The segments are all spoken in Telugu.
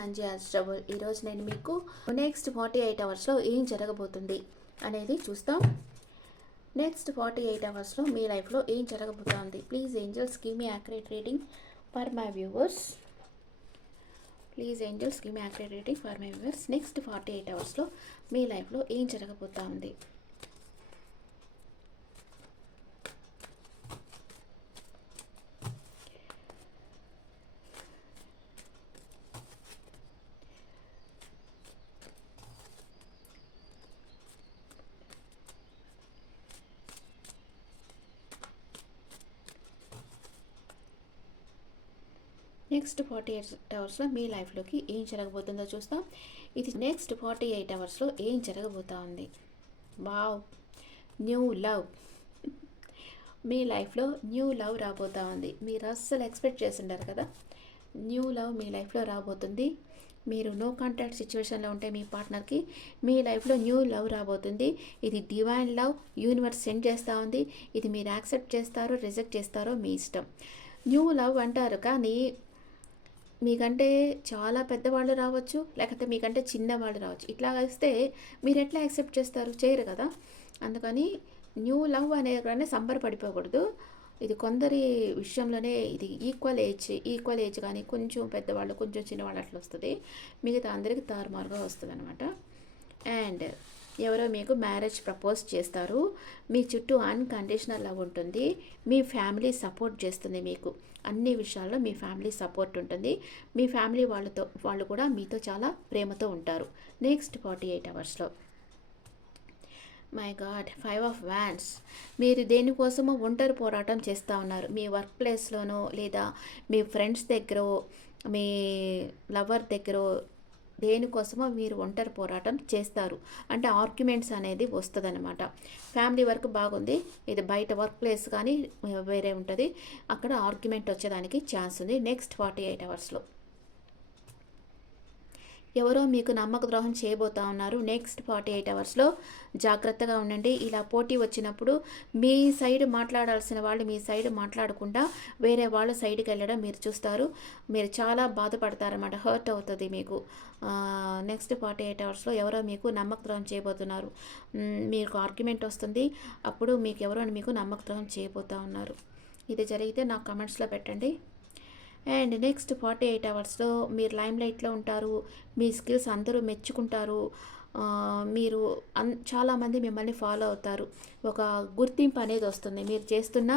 మంచి ట్రబుల్. ఈరోజు నేను మీకు నెక్స్ట్ 48 అవర్స్లో ఏం జరగబోతుంది అనేది చూస్తాం. నెక్స్ట్ 48 అవర్స్లో మీ లైఫ్లో ఏం జరగబోతోంది. Please angels give me accurate reading for my viewers. Please angels give me accurate reading for my viewers. Next 48 అవర్స్లో మీ లైఫ్లో ఏం జరగబోతోంది. నెక్స్ట్ 48 అవర్స్లో మీ లైఫ్లోకి ఏం జరగబోతుందో చూస్తాం. ఇది నెక్స్ట్ 48 అవర్స్లో ఏం జరగబోతా ఉంది. Wow, new love. మీ లైఫ్లో న్యూ లవ్ రాబోతా ఉంది. మీరు అస్సలు ఎక్స్పెక్ట్ చేసిండారు కదా, న్యూ లవ్ మీ లైఫ్లో రాబోతుంది. మీరు నో కాంటాక్ట్ సిచ్యువేషన్లో ఉంటే మీ పార్ట్నర్కి మీ లైఫ్లో న్యూ లవ్ రాబోతుంది. ఇది డివైన్ లవ్, యూనివర్స్ సెండ్ చేస్తూ ఉంది. ఇది మీరు యాక్సెప్ట్ చేస్తారో రిజెక్ట్ చేస్తారో మీ ఇష్టం. న్యూ లవ్ అంటారు, కానీ మీకంటే చాలా పెద్దవాళ్ళు రావచ్చు, లేకపోతే మీకంటే చిన్నవాళ్ళు రావచ్చు. ఇట్లా వస్తే మీరు ఎట్లా యాక్సెప్ట్ చేస్తారు? చేయరు కదా. అందుకని న్యూ లవ్ అనేది సంబరపడిపోకూడదు. ఇది కొందరి విషయంలోనే ఇది ఈక్వల్ ఏజ్ కానీ కొంచెం పెద్దవాళ్ళు కొంచెం చిన్నవాళ్ళు అట్లా వస్తుంది. మిగతా అందరికీ తారుమారుగా వస్తుంది అనమాట. అండ్ ఎవరో మీకు మ్యారేజ్ ప్రపోజ్ చేస్తారు. మీ చుట్టూ అన్కండిషనల్ లవ్ ఉంటుంది. మీ ఫ్యామిలీ సపోర్ట్ చేస్తుంది. మీకు అన్ని విషయాల్లో మీ ఫ్యామిలీ సపోర్ట్ ఉంటుంది. మీ ఫ్యామిలీ వాళ్ళు కూడా మీతో చాలా ప్రేమతో ఉంటారు నెక్స్ట్ 48 అవర్స్లో. My God, 5 of wands. మీరు దేనికోసమో ఒంటరి పోరాటం చేస్తూ ఉన్నారు. మీ వర్క్ ప్లేస్లోనో లేదా మీ ఫ్రెండ్స్ దగ్గర, మీ లవర్ దగ్గర దేనికోసమో మీరు ఒంటరి పోరాటం చేస్తారు. అంటే ఆర్గ్యుమెంట్స్ అనేది వస్తుంది అనమాట. ఫ్యామిలీ వర్క్ బాగుంది, ఇది బయట వర్క్ ప్లేస్ కానీ వేరే ఉంటుంది, అక్కడ ఆర్గ్యుమెంట్ వచ్చేదానికి ఛాన్స్ ఉంది నెక్స్ట్ 48 అవర్స్లో. ఎవరో మీకు నమ్మక ద్రోహం చేయబోతా ఉన్నారు నెక్స్ట్ 48 అవర్స్లో. జాగ్రత్తగా ఉండండి. ఇలా పోటీ వచ్చినప్పుడు మీ సైడ్ మాట్లాడాల్సిన వాళ్ళు మీ సైడ్ మాట్లాడకుండా వేరే వాళ్ళ సైడ్కి వెళ్ళడం మీరు చూస్తారు. మీరు చాలా బాధపడతారన్నమాట, హర్ట్ అవుతుంది మీకు. నెక్స్ట్ 48 అవర్స్లో ఎవరో మీకు నమ్మక ద్రోహం చేయబోతున్నారు. మీకు ఆర్గ్యుమెంట్ వస్తుంది, అప్పుడు మీకు ఎవరో మీకు నమ్మక ద్రోహం చేయబోతూ ఉన్నారు. ఇది జరిగితే నాకు కమెంట్స్లో పెట్టండి. అండ్ నెక్స్ట్ 48 అవర్స్లో మీరు లైమ్లైట్లో ఉంటారు. మీ స్కిల్స్ అందరూ మెచ్చుకుంటారు. మీరు చాలామంది మిమ్మల్ని ఫాలో అవుతారు. ఒక గుర్తింపు అనేది వస్తుంది. మీరు చేస్తున్న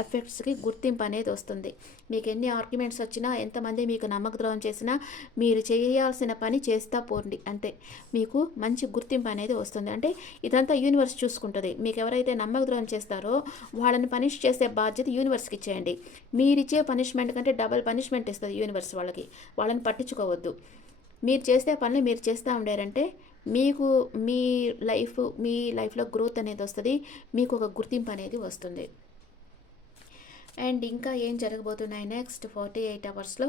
ఎఫెక్ట్స్కి గుర్తింపు అనేది వస్తుంది. మీకు ఎన్ని ఆర్గ్యుమెంట్స్ వచ్చినా, ఎంతమంది మీకు నమ్మక ద్రోహం చేసినా మీరు చేయాల్సిన పని చేస్తా పోండి, అంతే. మీకు మంచి గుర్తింపు అనేది వస్తుంది. అంటే ఇదంతా యూనివర్స్ చూసుకుంటుంది. మీకు ఎవరైతే నమ్మక ద్రోహం చేస్తారో వాళ్ళని పనిష్ చేసే బాధ్యత యూనివర్స్కి ఇచ్చేయండి. మీరిచ్చే పనిష్మెంట్ కంటే డబల్ పనిష్మెంట్ ఇస్తుంది యూనివర్స్ వాళ్ళకి. వాళ్ళని పట్టించుకోవద్దు. మీరు చేసే పనులు మీరు చేస్తూ ఉండారంటే మీకు మీ లైఫ్లో గ్రోత్ అనేది వస్తుంది. మీకు ఒక గుర్తింపు అనేది వస్తుంది. అండ్ ఇంకా ఏం జరగబోతున్నాయి నెక్స్ట్ 48 అవర్స్లో.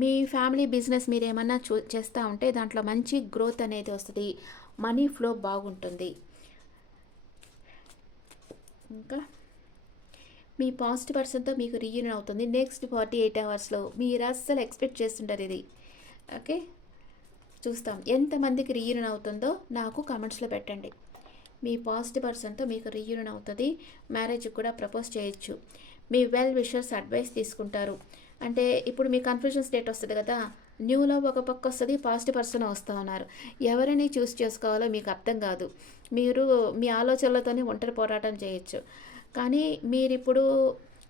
మీ ఫ్యామిలీ బిజినెస్ మీరు ఏమన్నా చేస్తూ ఉంటే దాంట్లో మంచి గ్రోత్ అనేది వస్తుంది. మనీ ఫ్లో బాగుంటుంది. ఇంకా మీ పాజిటివ్ పర్సన్తో మీకు రీయూనియన్ అవుతుంది నెక్స్ట్ 48 అవర్స్లో. మీరు అస్సలు ఎక్స్పెక్ట్ చేస్తుంటారు ఇది. ఓకే, చూస్తాం ఎంతమందికి రీయూనియన్ అవుతుందో నాకు కామెంట్స్లో పెట్టండి. మీ పాజిటివ్ పర్సన్తో మీకు రీయూనియన్ అవుతుంది. మ్యారేజ్కి కూడా ప్రపోజ్ చేయొచ్చు. మీ వెల్ విషర్స్ అడ్వైస్ తీసుకుంటారు. అంటే ఇప్పుడు మీ కన్ఫ్యూజన్ స్టేట్ వస్తుంది కదా, న్యూ లవ్ ఒక పక్క వస్తుంది, పాజిటివ్ పర్సన్ వస్తూ ఉన్నారు. ఎవరిని చూస్ చేసుకోవాలో మీకు అర్థం కాదు. మీరు మీ ఆలోచనలతోనే ఒంటరి పోరాటం చేయొచ్చు. కానీ మీరిప్పుడు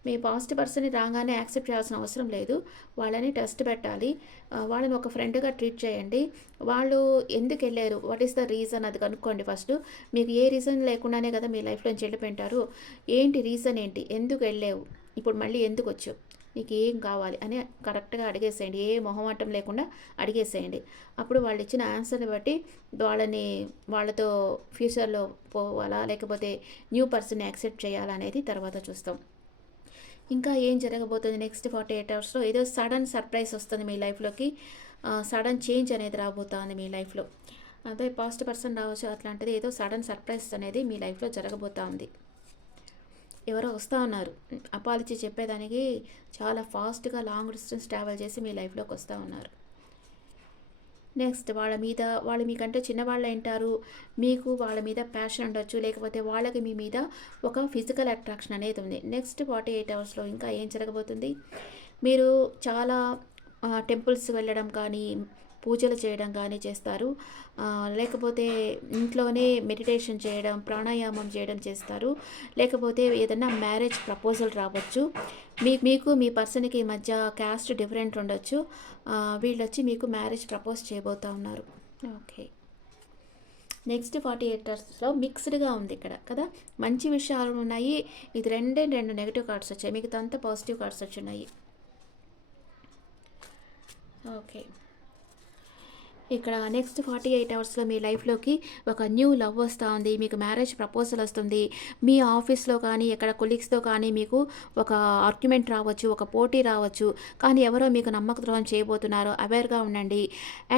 మీ పాజిటివ్ పర్సన్ని రాగానే యాక్సెప్ట్ చేయాల్సిన అవసరం లేదు. వాళ్ళని టెస్ట్ పెట్టాలి. వాళ్ళని ఒక ఫ్రెండ్గా ట్రీట్ చేయండి. వాళ్ళు ఎందుకు వెళ్ళారు, వాట్ ఈస్ ద రీజన్ అది కనుక్కోండి ఫస్ట్. మీకు ఏ రీజన్ లేకుండానే కదా మీ లైఫ్లోంచి వెళ్ళిపోయింటారు. ఏంటి రీజన్, ఏంటి, ఎందుకు వెళ్ళావు, ఇప్పుడు మళ్ళీ ఎందుకు వచ్చావు, నీకు ఏం కావాలి అని కరెక్ట్గా అడిగేసేయండి. ఏ మొహమాటం లేకుండా అడిగేసేయండి. అప్పుడు వాళ్ళు ఇచ్చిన ఆన్సర్ని బట్టి వాళ్ళతో ఫ్యూచర్లో పోవాలా లేకపోతే న్యూ పర్సన్ని యాక్సెప్ట్ చేయాలా అనేది తర్వాత చూస్తాం. ఇంకా ఏం జరగబోతుంది నెక్స్ట్ 48 అవర్స్లో. ఏదో సడన్ సర్ప్రైజ్ వస్తుంది మీ లైఫ్లోకి. సడన్ చేంజ్ అనేది రాబోతుంది మీ లైఫ్లో. అదే పాజిటివ్ పర్సన్ రావచ్చు, అట్లాంటిది ఏదో సడన్ సర్ప్రైజ్ అనేది మీ లైఫ్లో జరగబోతూ ఉంది. ఎవరో వస్తా ఉన్నారు. అపాలజీ చెప్పేదానికి చాలా ఫాస్ట్‌గా లాంగ్ డిస్టెన్స్ ట్రావెల్ చేసి మీ లైఫ్‌లోకి వస్తా ఉన్నారు. నెక్స్ట్ వాళ్ళు మీకంటే చిన్నవాళ్ళుంటారు. మీకు వాళ్ళ మీద ప్యాషన్ ఉండొచ్చు. లేకపోతే వాళ్ళకి మీ మీద ఒక ఫిజికల్ అట్రాక్షన్ అనేది ఉంది. నెక్స్ట్ 48 అవర్స్‌లో ఇంకా ఏం జరగబోతుంది? మీరు చాలా టెంపుల్స్ వెళ్ళడం కానీ, పూజలు చేయడం కానీ చేస్తారు. లేకపోతే ఇంట్లోనే మెడిటేషన్ చేయడం, ప్రాణాయామం చేయడం చేస్తారు. లేకపోతే ఏదైనా మ్యారేజ్ ప్రపోజల్ రావచ్చు. మీకు మీ పర్సన్‌కి మధ్య క్యాస్ట్ డిఫరెంట్ ఉండొచ్చు. వీళ్ళొచ్చి మీకు మ్యారేజ్ ప్రపోజ్ చేయబోతా ఉన్నారు. ఓకే. నెక్స్ట్ 48 అవర్స్‌లో మిక్స్డ్‌గా ఉంది ఇక్కడ కదా! మంచి విషయాలు ఉన్నాయి. ఇది రెండే 2 నెగెటివ్ కార్డ్స్ వచ్చాయి. మిగతాదంతా పాజిటివ్ కార్డ్స్ వచ్చున్నాయి. ఓకే. ఇక్కడ నెక్స్ట్ 48 అవర్స్‌లో మీ లైఫ్‌లోకి ఒక న్యూ లవ్ వస్తూ ఉంది. మీకు మ్యారేజ్ ప్రపోజల్ వస్తుంది. మీ ఆఫీస్‌లో కానీ, ఎక్కడ కొలీగ్స్‌తో కానీ మీకు ఒక ఆర్గ్యుమెంట్ రావచ్చు, ఒక పోటీ రావచ్చు. కానీ ఎవరో మీకు నమ్మక ద్రోహం చేయబోతున్నారు. అవేర్‌గా ఉండండి.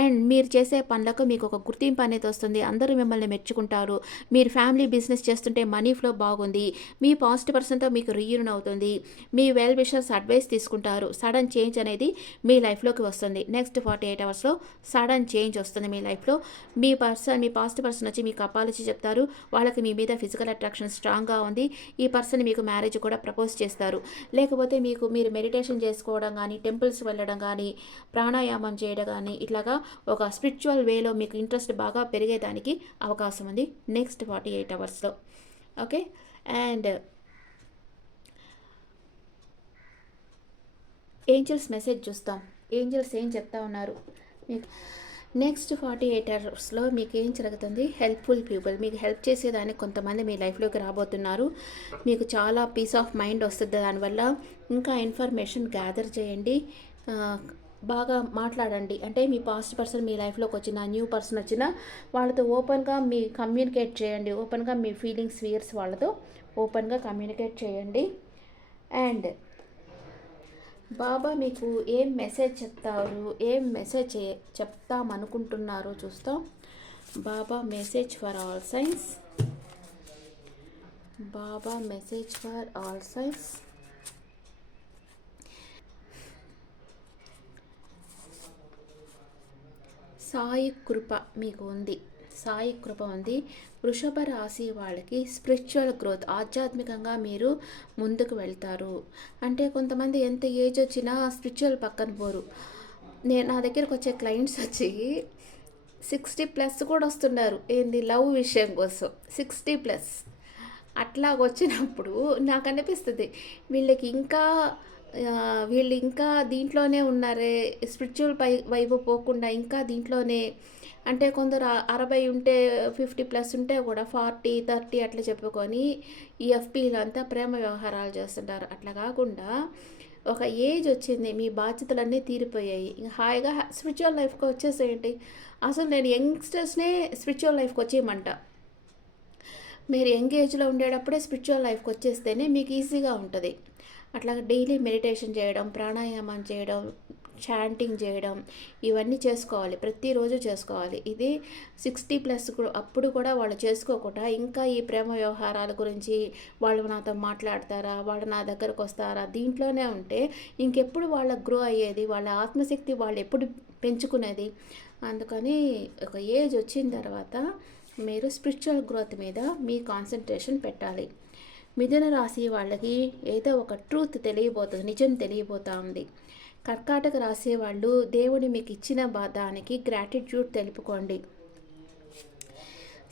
అండ్ మీరు చేసే పనులకు మీకు ఒక గుర్తింపు అనేది వస్తుంది. అందరూ మిమ్మల్ని మెచ్చుకుంటారు. మీరు ఫ్యామిలీ బిజినెస్ చేస్తుంటే మనీ ఫ్లో బాగుంది. మీ పాజిటివ్ పర్సన్‌తో మీకు రీయూనియన్ అవుతుంది. మీ వెల్ విషర్స్ అడ్వైస్ తీసుకుంటారు. సడన్ చేంజ్ అనేది మీ లైఫ్‌లోకి వస్తుంది. నెక్స్ట్ 48 అవర్స్‌లో సడన్ చేంజ్ వస్తుంది మీ లైఫ్లో. మీ పాజిటివ్ పర్సన్ వచ్చి మీకు అపాలజీ చెప్తారు. వాళ్ళకి మీ మీద ఫిజికల్ అట్రాక్షన్ స్ట్రాంగ్గా ఉంది. ఈ పర్సన్ మీకు మ్యారేజ్ కూడా ప్రపోజ్ చేస్తారు. లేకపోతే మీరు మెడిటేషన్ చేసుకోవడం కానీ, టెంపుల్స్ వెళ్ళడం కానీ, ప్రాణాయామం చేయడం కానీ, ఇట్లాగా ఒక స్పిరిచువల్ వేలో మీకు ఇంట్రెస్ట్ బాగా పెరిగేదానికి అవకాశం ఉంది నెక్స్ట్ 48 అవర్స్లో. ఓకే. అండ్ ఏంజల్స్ మెసేజ్ చూస్తాం. ఏంజల్స్ ఏం చెప్తా ఉన్నారు మీకు నెక్స్ట్ 48 అవర్స్లో మీకు ఏం జరుగుతుంది? హెల్ప్ఫుల్ పీపుల్ మీకు హెల్ప్ చేసేదానికి కొంతమంది మీ లైఫ్లోకి రాబోతున్నారు. మీకు చాలా పీస్ ఆఫ్ మైండ్ వస్తుంది. దానివల్ల ఇంకా ఇన్ఫర్మేషన్ గ్యాదర్ చేయండి. బాగా మాట్లాడండి. అంటే మీ పాస్ట్ పర్సన్ మీ లైఫ్లోకి వచ్చిన న్యూ పర్సన్ వచ్చిన వాళ్ళతో ఓపెన్గా మీ కమ్యూనికేట్ చేయండి. ఓపెన్గా మీ ఫీలింగ్స్ ఫియర్స్ వాళ్ళతో ఓపెన్గా కమ్యూనికేట్ చేయండి. అండ్ బాబా మీకు ఏం మెసేజ్ చెప్తారు, ఏం మెసేజ్ చెప్తామనుకుంటున్నారో చూస్తాం. Baba message for all signs. Baba message for all signs. Sai కృప మీకు ఉంది. సాయి కృప ఉంది. వృషభ రాశి వాళ్ళకి స్పిరిచువల్ గ్రోత్, ఆధ్యాత్మికంగా మీరు ముందుకు వెళ్తారు. అంటే కొంతమంది ఎంత ఏజ్ వచ్చినా స్పిరిచువల్ పక్కన పోరు. నా దగ్గరకు వచ్చే క్లయింట్స్ వచ్చి 60+ కూడా వస్తున్నారు. ఏంది లవ్ విషయం కోసం 60+. అట్లా వచ్చినప్పుడు నాకు అనిపిస్తుంది వీళ్ళు ఇంకా దీంట్లోనే ఉన్నారే, స్పిరిచువల్ వైపు పోకుండా ఇంకా దీంట్లోనే. అంటే కొందరు 60 ఉంటే 50+ ఉంటే కూడా 40, 30 అట్లా చెప్పుకొని ఈ ఎఫ్పీలు అంతా ప్రేమ వ్యవహారాలు చేస్తుంటారు. అట్లా కాకుండా ఒక ఏజ్ వచ్చింది, మీ బాధ్యతలన్నీ తీరిపోయాయి, హాయిగా స్పిరిచువల్ లైఫ్కి వచ్చేసేయండి. అసలు నేను యంగ్స్టర్స్నే స్పిరిచువల్ లైఫ్కి వచ్చేయమంట. మీరు యంగ్ ఏజ్లో ఉండేటప్పుడే స్పిరిచువల్ లైఫ్కి వచ్చేస్తేనే మీకు ఈజీగా ఉంటుంది. అట్లాగా డైలీ మెడిటేషన్ చేయడం, ప్రాణాయామం చేయడం, చాంటింగ్ చేయడం, ఇవన్నీ చేసుకోవాలి. ప్రతిరోజు చేసుకోవాలి. ఇది 60+ అప్పుడు కూడా వాళ్ళు చేసుకోకుండా ఇంకా ఈ ప్రేమ వ్యవహారాల గురించి వాళ్ళు నాతో మాట్లాడతారా, వాళ్ళు నా దగ్గరకు వస్తారా, దీంట్లోనే ఉంటే ఇంకెప్పుడు వాళ్ళ గ్రో అయ్యేది, వాళ్ళ ఆత్మశక్తి వాళ్ళు ఎప్పుడు పెంచుకునేది. అందుకని ఒక ఏజ్ వచ్చిన తర్వాత మీరు స్పిరిచువల్ గ్రోత్ మీద మీ కాన్సన్ట్రేషన్ పెట్టాలి. మిథున రాశి వాళ్ళకి ఏదో ఒక ట్రూత్ తెలియబోతుంది, నిజం తెలియబోతా ఉంది. కర్కాటక రాశి వాళ్ళు దేవుడు మీకు ఇచ్చిన దానికి గ్రాటిట్యూడ్ తెలుపుకోండి.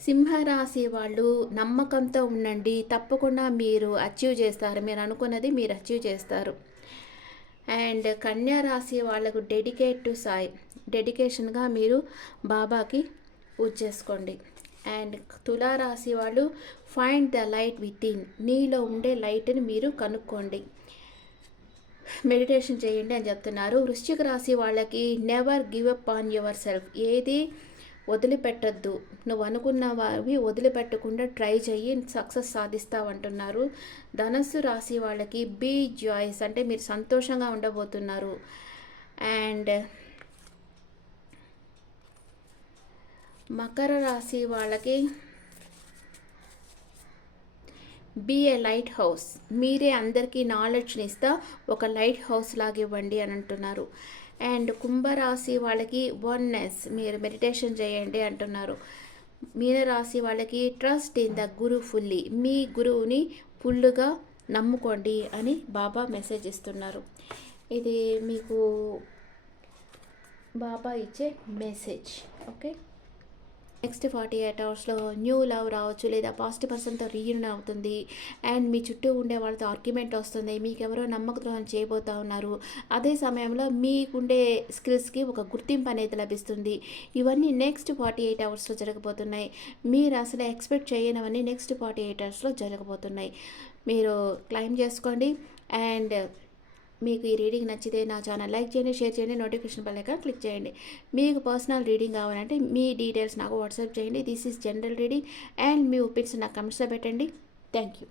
సింహరాశి వాళ్ళు నమ్మకంతో ఉండండి. తప్పకుండా మీరు అచీవ్ చేస్తారు. మీరు అనుకున్నది మీరు అచీవ్ చేస్తారు. అండ్ కన్యా రాశి వాళ్ళకు డెడికేట్ టు సాయి, డెడికేషన్గా మీరు బాబాకి పూజ చేసుకోండి. అండ్ తులారాశి వాళ్ళు find the light with in, నీలో ఉండే లైట్ని మీరు కనుక్కోండి, మెడిటేషన్ చేయండి అని చెప్తున్నారు. వృశ్చిక రాశి వాళ్ళకి never give up on your self, ఏది వదిలిపెట్టద్దు, నువ్వు అనుకున్నవి వదిలిపెట్టకుండా ట్రై చెయ్యి, సక్సెస్ సాధిస్తావంటున్నారు. ధనస్సు రాశి వాళ్ళకి బీ జాయ్స్, అంటే మీరు సంతోషంగా ఉండబోతున్నారు. అండ్ మకర రాశి వాళ్ళకి బీ ఏ లైట్ హౌస్. మీరే అందరికీ నాలెడ్జ్ని ఇస్తా ఒక లైట్ హౌస్ లాగా ఇవ్వండి అని అంటున్నారు. అండ్ కుంభరాశి వాళ్ళకి వన్నెస్, మీరు మెడిటేషన్ చేయండి అంటున్నారు. మీనరాశి వాళ్ళకి trust in the guru fully, మీ గురువుని ఫుల్లుగా నమ్ముకోండి అని బాబా మెసేజ్ ఇస్తున్నారు. ఇది మీకు బాబా ఇచ్చే మెసేజ్. ఓకే, నెక్స్ట్ 48 అవర్స్లో న్యూ లవ్ రావచ్చు, లేదా పాస్ట్ పర్సన్తో రీయూనియన్ అవుతుంది. అండ్ మీ చుట్టూ ఉండే వాళ్ళతో ఆర్గ్యుమెంట్ వస్తుంది, మీకు ఎవరో నమ్మక ద్రోహం చేయబోతూ ఉన్నారు. అదే సమయంలో మీకుండే స్కిల్స్కి ఒక గుర్తింపు అనేది లభిస్తుంది. ఇవన్నీ నెక్స్ట్ 48 అవర్స్లో జరగబోతున్నాయి. మీరు అసలు ఎక్స్పెక్ట్ చేయనివన్నీ నెక్స్ట్ 48 అవర్స్లో జరగబోతున్నాయి. మీరు క్లైమ్ చేసుకోండి. అండ్ మీకు ఈ రీడింగ్ నచ్చితే నా ఛానల్ లైక్ చేయండి, షేర్ చేయండి, నోటిఫికేషన్ బెల్ ఐకాన్ క్లిక్ చేయండి. మీకు పర్సనల్ రీడింగ్ కావాలంటే మీ డీటెయిల్స్ నాకు వాట్సాప్ చేయండి. This is general reading. And me opinions నాకు కమెంట్స్లో పెట్టండి. Thank you.